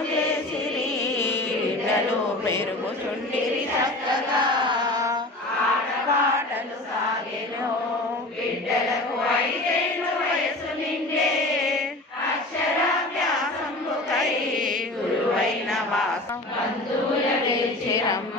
నామకరణము చేసిరి ఇళ్ళలో పెరుగుచుండిరి చక్కగా. ఆటపాటలు సాగెను. బిడ్డలకు ఐదేళ్ళు వయసు నిండే అక్షరాభ్యాసంబుకై గురువైన వాసం బంధువుల వేచిరమ్మ